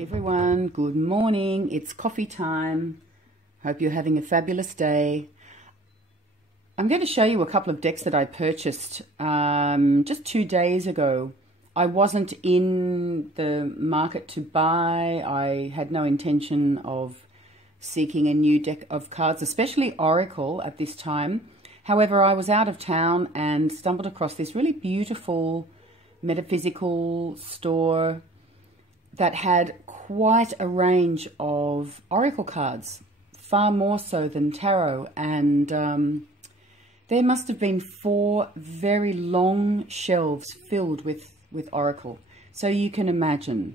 Hey everyone, good morning. It's coffee time. Hope you're having a fabulous day. I'm going to show you a couple of decks that I purchased just 2 days ago. I wasn't in the market to buy. I had no intention of seeking a new deck of cards, especially Oracle at this time. However, I was out of town and stumbled across this really beautiful metaphysical store that had quite a range of oracle cards, far more so than tarot. And there must have been 4 very long shelves filled with oracle. So you can imagine,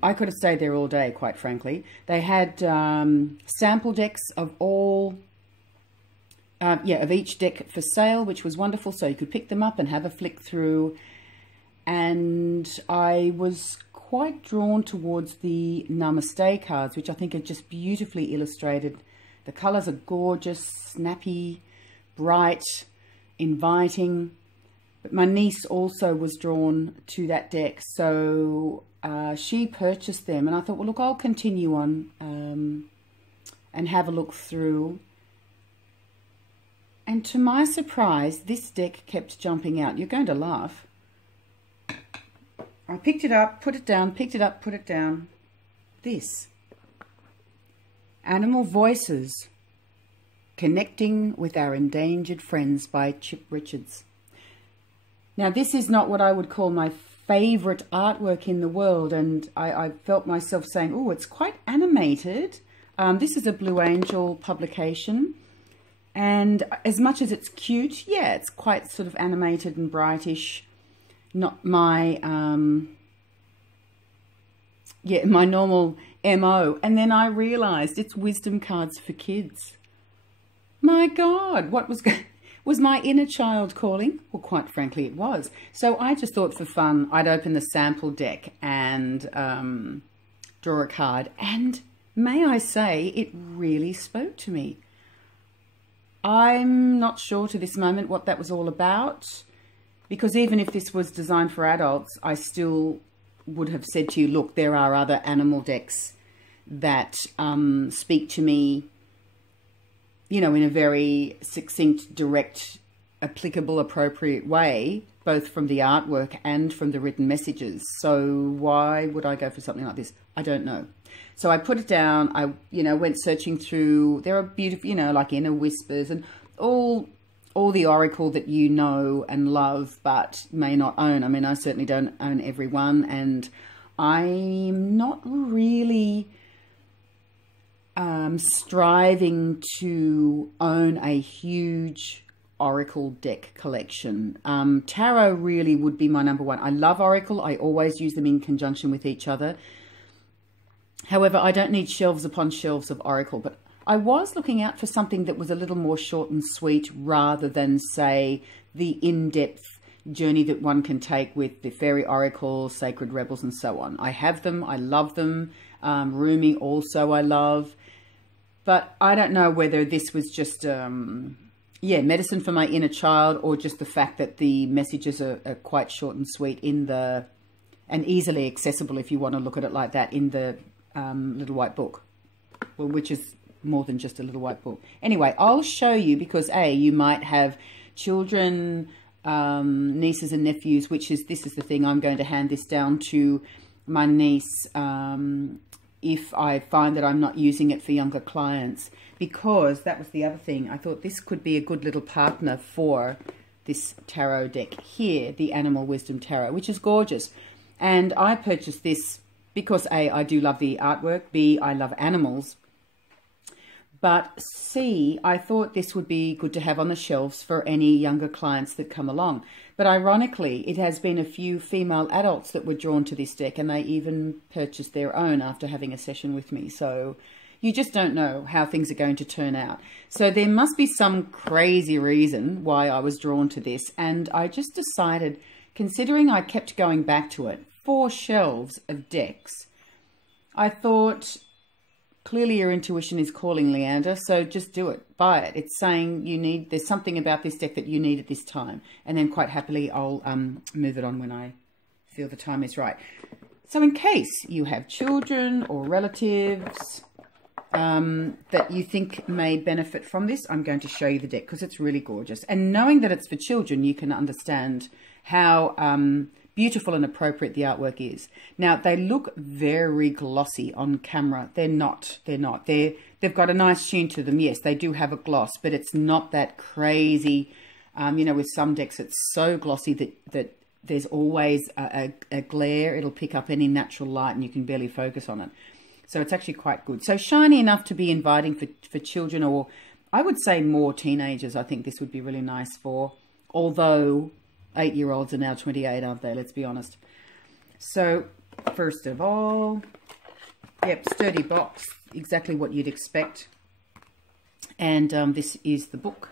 I could have stayed there all day, quite frankly. They had sample decks of of each deck for sale, which was wonderful. So you could pick them up and have a flick through. And I was quite drawn towards the Namaste cards, which I think are just beautifully illustrated. The colours are gorgeous, snappy, bright, inviting. But my niece also was drawn to that deck, so she purchased them. And I thought, well, look, I'll continue on and have a look through. And to my surprise, this deck kept jumping out. You're going to laugh. I picked it up, put it down, picked it up, put it down. This. Animal Voices, Connecting with Our Endangered Friends by Chip Richards. Now, this is not what I would call my favourite artwork in the world, and I felt myself saying, oh, it's quite animated. This is a Blue Angel publication, and as much as it's cute, yeah, it's quite sort of animated and brightish. Not my, my normal MO. And then I realised it's wisdom cards for kids. My God, what was my inner child calling? Well, quite frankly, it was. So I just thought for fun, I'd open the sample deck and draw a card. And may I say, it really spoke to me. I'm not sure to this moment what that was all about. Because even if this was designed for adults, I still would have said to you, look, there are other animal decks that speak to me, you know, in a very succinct, direct, applicable, appropriate way, both from the artwork and from the written messages. So why would I go for something like this? I don't know. So I put it down. I, went searching through. There are beautiful, like Inner Whispers and all the oracle that you know and love but may not own. I mean, I certainly don't own every one, and I'm not really striving to own a huge oracle deck collection. Tarot really would be my number one. I love oracle. I always use them in conjunction with each other. However, I don't need shelves upon shelves of oracle, but I was looking out for something that was a little more short and sweet rather than, say, the in-depth journey that one can take with the Fairy Oracle, Sacred Rebels, and so on. I have them. I love them. Rumi also I love. But I don't know whether this was just, medicine for my inner child, or just the fact that the messages are quite short and sweet and easily accessible, if you want to look at it like that, in the little white book, well, which is more than just a little white book. Anyway, I'll show you because you might have children, nieces and nephews, this is the thing, I'm going to hand this down to my niece if I find that I'm not using it for younger clients, because that was the other thing. I thought this could be a good little partner for this tarot deck here, the Animal Wisdom Tarot, which is gorgeous. And I purchased this because A, I do love the artwork, B, I love animals. But C, I thought this would be good to have on the shelves for any younger clients that come along. But ironically, it has been a few female adults that were drawn to this deck, and they even purchased their own after having a session with me. So you just don't know how things are going to turn out. So there must be some crazy reason why I was drawn to this. And I just decided, considering I kept going back to it, 4 shelves of decks, I thought, clearly your intuition is calling, Leander, so just do it. Buy it. It's saying there's something about this deck that you need at this time. And then quite happily, I'll move it on when I feel the time is right. So in case you have children or relatives that you think may benefit from this, I'm going to show you the deck because it's really gorgeous. And knowing that it's for children, you can understand how beautiful and appropriate the artwork is. Now, they look very glossy on camera. They're not. They've got a nice sheen to them. Yes, they do have a gloss, but it's not that crazy. You know, with some decks, it's so glossy that there's always a glare. It'll pick up any natural light and you can barely focus on it. So it's actually quite good. So shiny enough to be inviting for children, or I would say more teenagers. I think this would be really nice for, although 8-year-olds are now 28, aren't they? Let's be honest. So first of all, yep, sturdy box, exactly what you'd expect. And this is the book.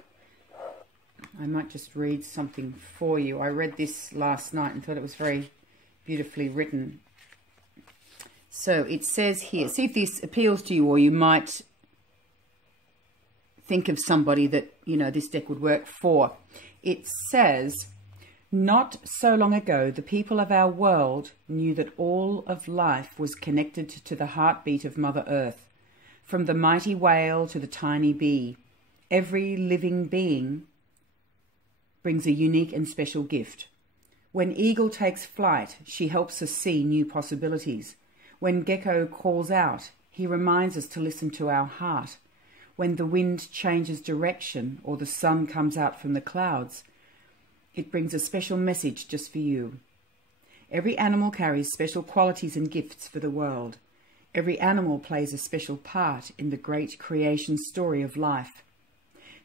I might just read something for you. I read this last night and thought it was very beautifully written. So it says here, see if this appeals to you, or you might think of somebody that, you know, this deck would work for. It says, not so long ago, the people of our world knew that all of life was connected to the heartbeat of Mother Earth. From the mighty whale to the tiny bee, every living being brings a unique and special gift. When eagle takes flight, she helps us see new possibilities. When gecko calls out, he reminds us to listen to our heart. When the wind changes direction or the sun comes out from the clouds, it brings a special message just for you. Every animal carries special qualities and gifts for the world. Every animal plays a special part in the great creation story of life.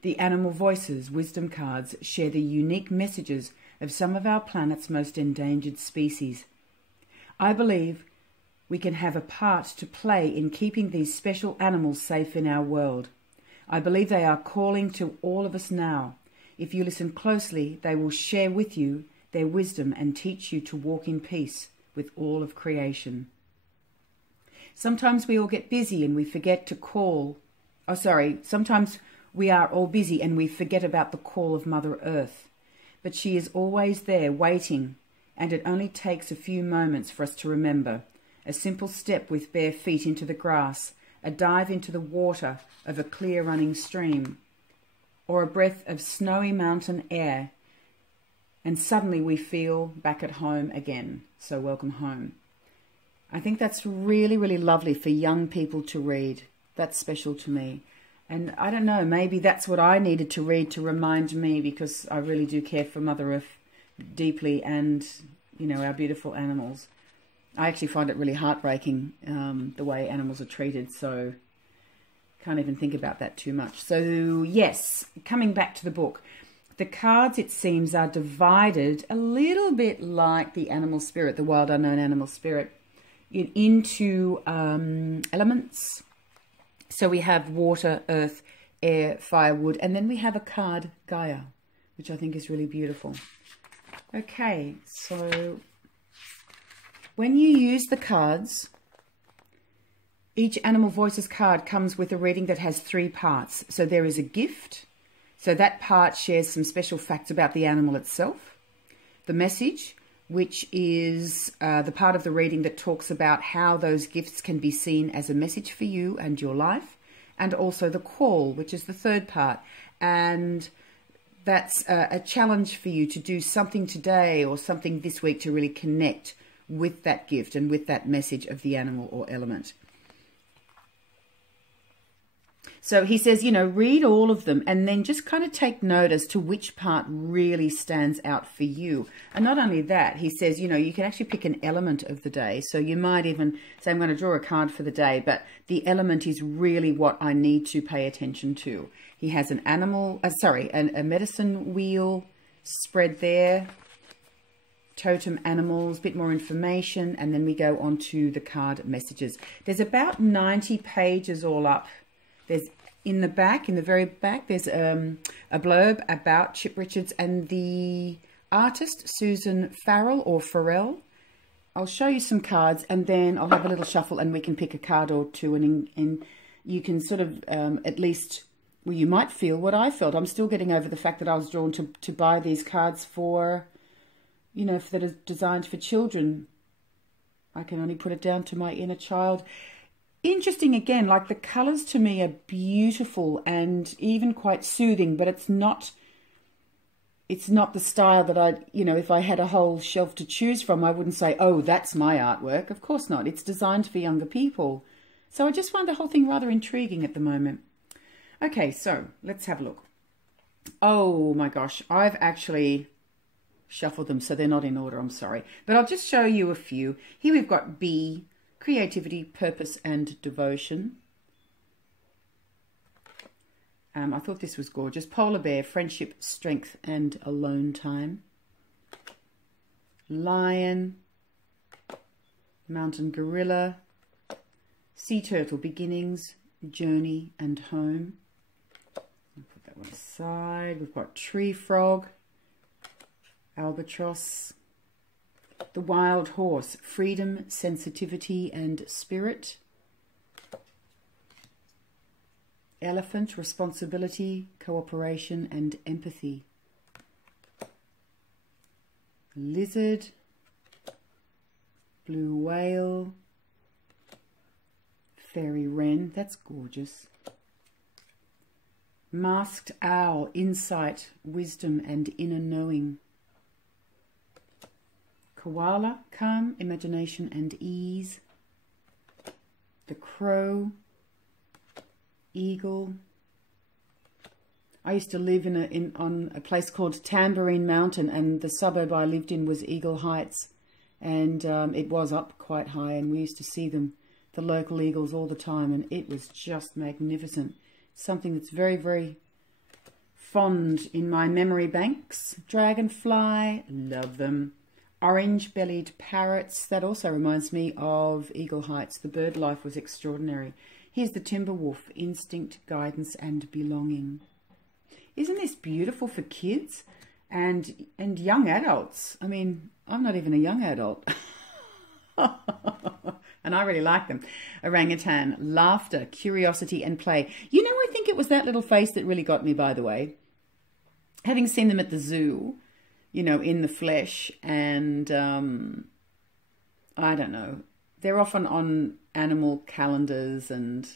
The animal voices, wisdom cards, share the unique messages of some of our planet's most endangered species. I believe we can have a part to play in keeping these special animals safe in our world. I believe they are calling to all of us now. If you listen closely, they will share with you their wisdom and teach you to walk in peace with all of creation. Sometimes we all get busy and we forget to call. Sometimes we are all busy and we forget about the call of Mother Earth. But she is always there waiting, and it only takes a few moments for us to remember. A simple step with bare feet into the grass, a dive into the water of a clear running stream, or a breath of snowy mountain air, and suddenly we feel back at home again. So welcome home. I think that's really, really lovely for young people to read. That's special to me. And I don't know, maybe that's what I needed to read to remind me, because I really do care for Mother Earth deeply and, you know, our beautiful animals. I actually find it really heartbreaking, the way animals are treated, so can't even think about that too much. So, yes, coming back to the book, the cards, it seems, are divided a little bit like the animal spirit, the wild unknown animal spirit, into elements. So we have water, earth, air, fire, wood, and then we have a card, Gaia, which I think is really beautiful. Okay, so when you use the cards, each Animal Voices card comes with a reading that has 3 parts. So there is a gift. So that part shares some special facts about the animal itself. The message, which is the part of the reading that talks about how those gifts can be seen as a message for you and your life. And also the call, which is the 3rd part. And that's a challenge for you to do something today or something this week to really connect with that gift and with that message of the animal or element. So he says, you know, read all of them and then just kind of take note as to which part really stands out for you. And not only that, he says, you know, you can actually pick an element of the day. So you might even say, I'm going to draw a card for the day, but the element is really what I need to pay attention to. He has an a medicine wheel spread there, totem animals, bit more information, and then we go on to the card messages. There's about 90 pages all up. There's in the back, in the very back, there's a blurb about Chip Richards and the artist Susan Farrell or Farrell. I'll show you some cards and then I'll have a little shuffle and we can pick a card or two and you can sort of at least, well, you might feel what I felt. I'm still getting over the fact that I was drawn to buy these cards for, you know, that are designed for children. I can only put it down to my inner child. Interesting again, like the colours to me are beautiful and even quite soothing, but it's not the style that I, you know, if I had a whole shelf to choose from, I wouldn't say, oh, that's my artwork. Of course not. It's designed for younger people. So I just find the whole thing rather intriguing at the moment. Okay, so let's have a look. Oh my gosh, I've actually shuffled them so they're not in order, I'm sorry. But I'll just show you a few. Here we've got B, creativity, purpose and devotion. I thought this was gorgeous. Polar bear, friendship, strength and alone time. Lion, mountain gorilla, sea turtle, beginnings, journey and home. I'll put that one aside. We've got tree frog, albatross, the wild horse, freedom, sensitivity and spirit. Elephant, responsibility, cooperation and empathy. Lizard, blue whale, fairy wren, that's gorgeous. Masked owl, insight, wisdom and inner knowing. Koala, calm, imagination and ease. The crow, eagle. I used to live on a place called Tambourine Mountain, and the suburb I lived in was Eagle Heights, and it was up quite high, and we used to see them, the local eagles, all the time, and it was just magnificent. Something that's very, very fond in my memory banks. Dragonfly, love them. Orange-bellied parrots, that also reminds me of Eagle Heights. The bird life was extraordinary. Here's the timber wolf, instinct, guidance and belonging. Isn't this beautiful for kids and young adults? I mean, I'm not even a young adult. And I really like them. Orangutan, laughter, curiosity and play. You know, I think it was that little face that really got me, by the way. Having seen them at the zoo, you know, in the flesh, and I don't know. They're often on animal calendars, and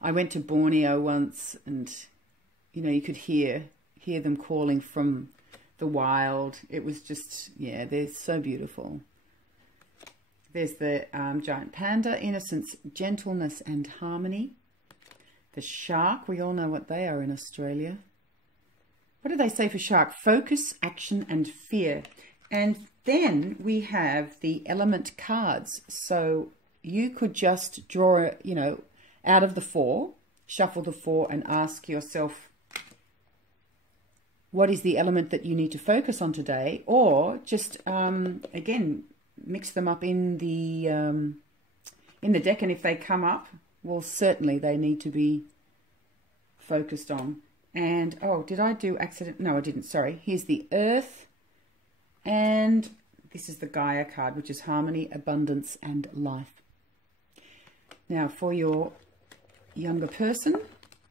I went to Borneo once, and you know, you could hear them calling from the wild. It was just, yeah, they're so beautiful. There's the giant panda, innocence, gentleness and harmony. The shark, we all know what they are in Australia. What do they say for shark? Focus, action and fear. And then we have the element cards. So you could just draw, you know, out of the four, shuffle the four and ask yourself, what is the element that you need to focus on today? Or just, again, mix them up in the deck. And if they come up, well, certainly they need to be focused on. And, oh, did I do accident? No, I didn't. Sorry. Here's the earth. And this is the Gaia card, which is harmony, abundance, and life. Now, for your younger person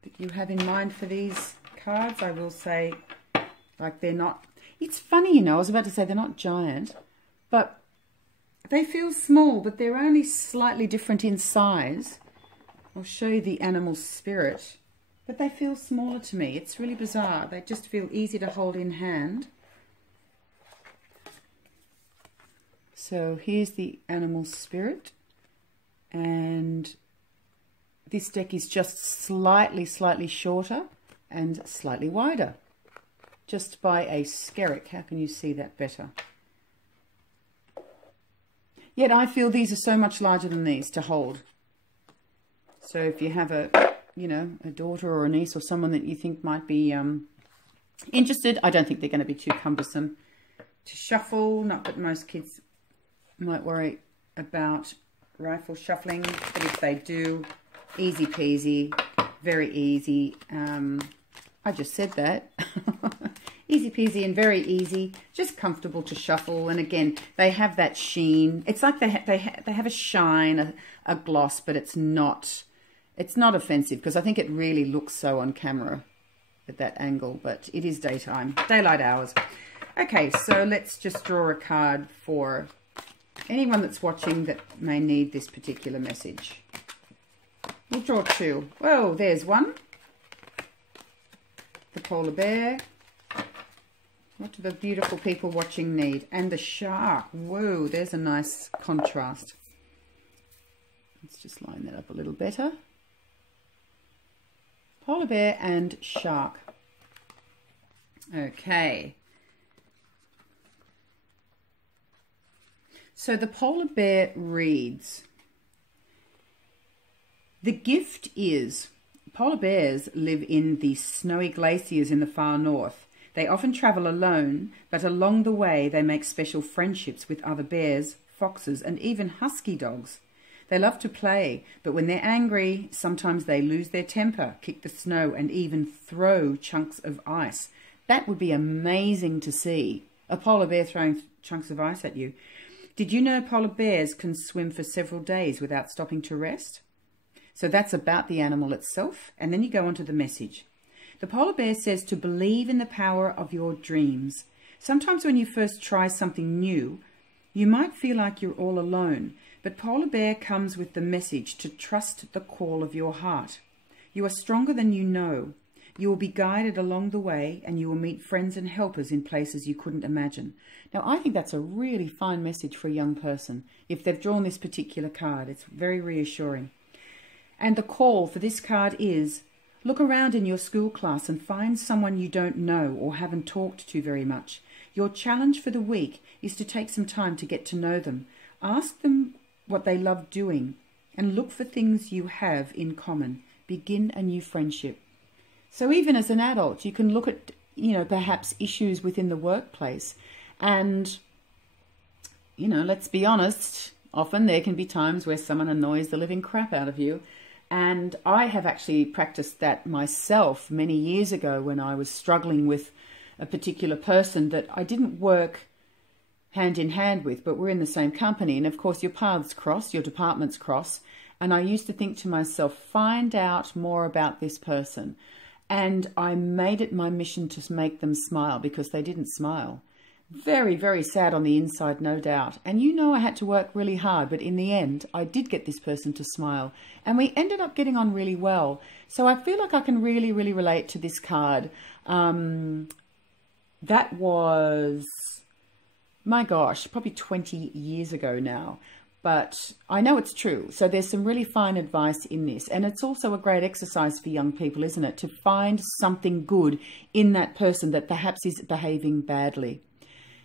that you have in mind for these cards, I will say, like, they're not... It's funny, you know, I was about to say they're not giant, but they feel small, but they're only slightly different in size. I'll show you the animal spirit, but they feel smaller to me. It's really bizarre. They just feel easy to hold in hand. So here's the animal spirit, and this deck is just slightly shorter and slightly wider, just by a skerrick. How can you see that better? Yet I feel these are so much larger than these to hold. So if you have a, you know, a daughter or a niece or someone that you think might be interested, I don't think they're going to be too cumbersome to shuffle. Not that most kids might worry about rifle shuffling, but if they do, easy peasy, very easy. I just said that. Easy peasy and very easy, just comfortable to shuffle. And again, they have that sheen. It's like they have a shine, a gloss, but it's not offensive, because I think it really looks so on camera at that angle, but it is daytime, daylight hours. Okay, so let's just draw a card for anyone that's watching that may need this particular message. We'll draw two. Whoa, there's one. The polar bear. What do the beautiful people watching need? And the shark. Whoa, there's a nice contrast. Let's just line that up a little better. Polar bear and shark. Okay. So the polar bear reads, the gift is, polar bears live in the snowy glaciers in the far north. They often travel alone, but along the way they make special friendships with other bears, foxes, and even husky dogs. They love to play, but when they're angry, sometimes they lose their temper, kick the snow, and even throw chunks of ice. That would be amazing to see, a polar bear throwing chunks of ice at you. Did you know polar bears can swim for several days without stopping to rest? So that's about the animal itself, and then you go on to the message. The polar bear says to believe in the power of your dreams. Sometimes when you first try something new, you might feel like you're all alone, but polar bear comes with the message to trust the call of your heart. You are stronger than you know. You will be guided along the way, and you will meet friends and helpers in places you couldn't imagine. Now, I think that's a really fine message for a young person. If they've drawn this particular card, it's very reassuring. And the call for this card is, look around in your school class and find someone you don't know or haven't talked to very much. Your challenge for the week is to take some time to get to know them. Ask them what they love doing and look for things you have in common. Begin a new friendship. So even as an adult, you can look at, perhaps issues within the workplace. And, let's be honest, often there can be times where someone annoys the living crap out of you. And I have actually practiced that myself many years ago when I was struggling with a particular person that I didn't work hand in hand with, but we're in the same company. And of course, your paths cross, your departments cross. And I used to think to myself, find out more about this person. And I made it my mission to make them smile because they didn't smile. Very, very sad on the inside, no doubt. And I had to work really hard, but in the end, I did get this person to smile. And we ended up getting on really well. So I feel like I can really, really relate to this card. That was, my gosh, probably 20 years ago now. But I know it's true. So there's some really fine advice in this. And it's also a great exercise for young people, isn't it? To find something good in that person that perhaps is behaving badly.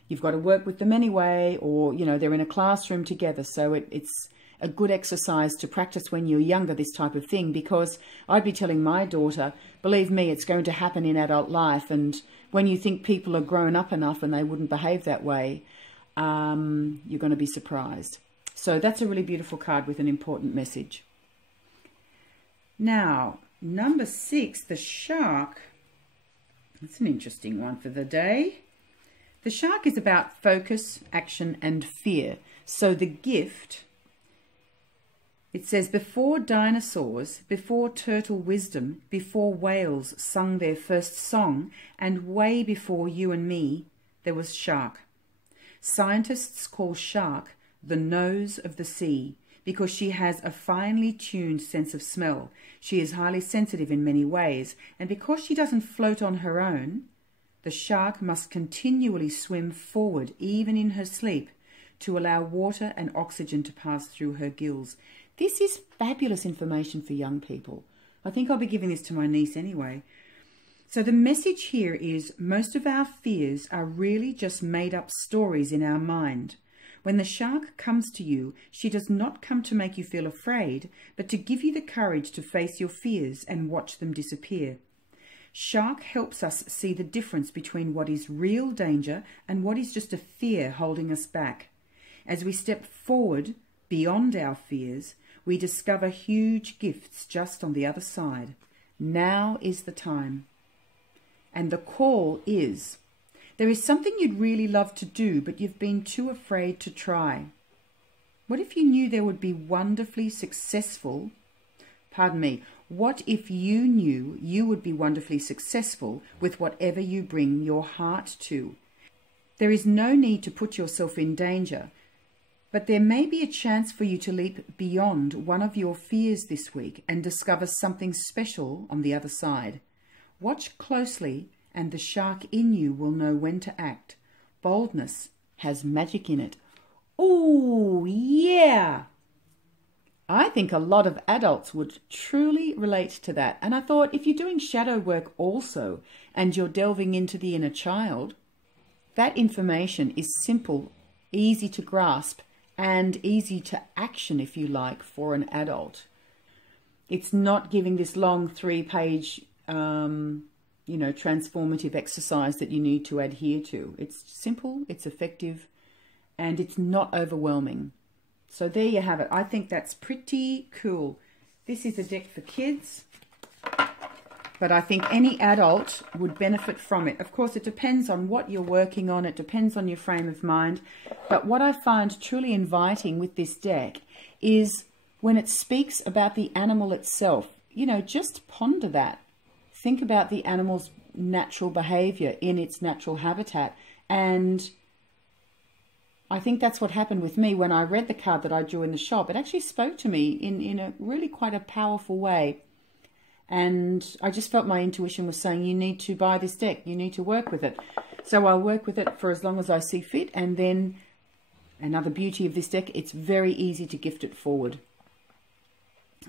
You've got to work with them anyway, or, they're in a classroom together. So it's a good exercise to practice when you're younger, this type of thing, because I'd be telling my daughter, believe me, it's going to happen in adult life. And when you think people are grown up enough and they wouldn't behave that way, you're going to be surprised. So that's a really beautiful card with an important message. Now, number 6, the shark. That's an interesting one for the day. The shark is about focus, action, and fear. So the gift, it says, before dinosaurs, before turtle wisdom, before whales sung their first song, and way before you and me, there was shark. Scientists call shark the nose of the sea because she has a finely tuned sense of smell. She is highly sensitive in many ways, and because she doesn't float on her own, the shark must continually swim forward, even in her sleep, to allow water and oxygen to pass through her gills. This is fabulous information for young people. I think I'll be giving this to my niece anyway. So the message here is most of our fears are really just made up stories in our mind. When the shark comes to you, she does not come to make you feel afraid, but to give you the courage to face your fears and watch them disappear. Shark helps us see the difference between what is real danger and what is just a fear holding us back. As we step forward beyond our fears, we discover huge gifts just on the other side. Now is the time. And the call is, there is something you'd really love to do, but you've been too afraid to try. What if you knew there would be wonderfully successful, what if you knew you would be wonderfully successful with whatever you bring your heart to? There is no need to put yourself in danger. But there may be a chance for you to leap beyond one of your fears this week and discover something special on the other side. Watch closely and the shark in you will know when to act. Boldness has magic in it. Oh, yeah! I think a lot of adults would truly relate to that. And I thought, if you're doing shadow work also and you're delving into the inner child, that information is simple, easy to grasp, and easy to action, if you like, for an adult. It's not giving this long 3-page, transformative exercise that you need to adhere to. It's simple, it's effective, and it's not overwhelming. So there you have it. I think that's pretty cool. This is a deck for kids, but I think any adult would benefit from it. Of course, it depends on what you're working on. It depends on your frame of mind. But what I find truly inviting with this deck is when it speaks about the animal itself. Just ponder that. Think about the animal's natural behavior in its natural habitat. And I think that's what happened with me when I read the card that I drew in the shop. It actually spoke to me in a really quite a powerful way. And I just felt my intuition was saying, you need to buy this deck. You need to work with it. So I'll work with it for as long as I see fit. And then another beauty of this deck, it's very easy to gift it forward.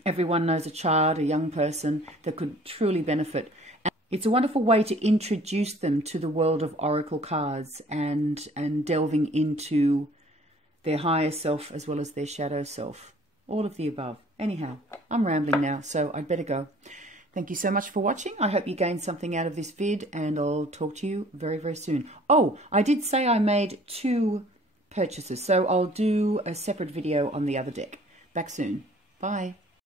Everyone knows a child, a young person that could truly benefit. And it's a wonderful way to introduce them to the world of oracle cards and delving into their higher self as well as their shadow self. All of the above. Anyhow, I'm rambling now, so I'd better go. Thank you so much for watching. I hope you gained something out of this vid, and I'll talk to you very, very soon. Oh, I did say I made 2 purchases, so I'll do a separate video on the other deck. Back soon. Bye.